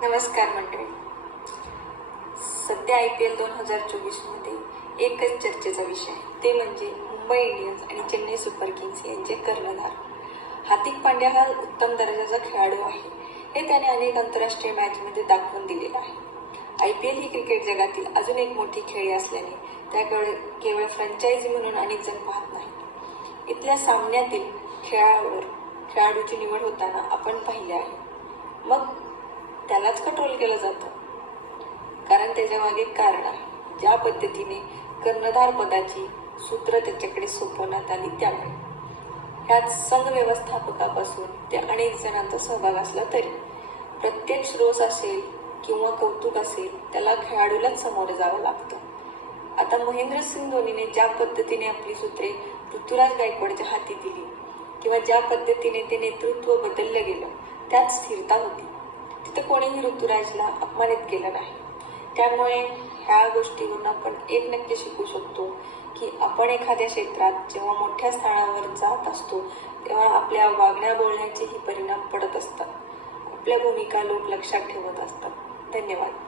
नमस्कार मंडळी. सध्या IPL 2024 मध्ये एकच चर्चेचा विषय आहे, ते म्हणजे मुंबई इंडियन्स आणि चेन्नई सुपर किंग्स यांचे कर्णधार. हार्दिक पांड्या हा उत्तम दर्जाचा खेळाडू आहे, हे त्याने अनेक आंतरराष्ट्रीय मॅचमध्ये दाखवून दिलेलं आहे. IPL ही क्रिकेट जगातील अजून एक मोठी खेळी असल्याने त्याकडे केवळ फ्रँचायझी म्हणून अनेक जण पाहत नाहीत. इथल्या सामन्यातील खेळाडूची निवड होताना आपण पाहिले आहे, मग त्यालाच का ट्रोल केलं जातं? कारण त्याच्या मागे कारण आहे. ज्या पद्धतीने कर्णधार पदाची सूत्र त्याच्याकडे सोपवण्यात आली, त्यामुळे ह्यात संघ व्यवस्थापकापासून ते अनेक जणांचा सहभाग असला तरी प्रत्येक श्रोस असेल किंवा कौतुक असेल, त्याला खेळाडूलाच सामोरं जावं लागतं. आता महेंद्रसिंग धोनीने ज्या पद्धतीने आपली सूत्रे ऋतुराज गायकवाडच्या हाती दिली किंवा ज्या पद्धतीने ते नेतृत्व बदललं गेलं, त्यात स्थिरता होती. तिथे कोणीही ऋतुराजला अपमानित केलं नाही. त्यामुळे ह्या गोष्टीवरून आपण एक नक्की शिकू शकतो की आपण एखाद्या क्षेत्रात जेव्हा मोठ्या स्थानावर जात असतो, तेव्हा आपल्या वागण्या बोलण्याचेही परिणाम पडत असतात. आपल्या भूमिका लोक लक्षात ठेवत असतात. धन्यवाद.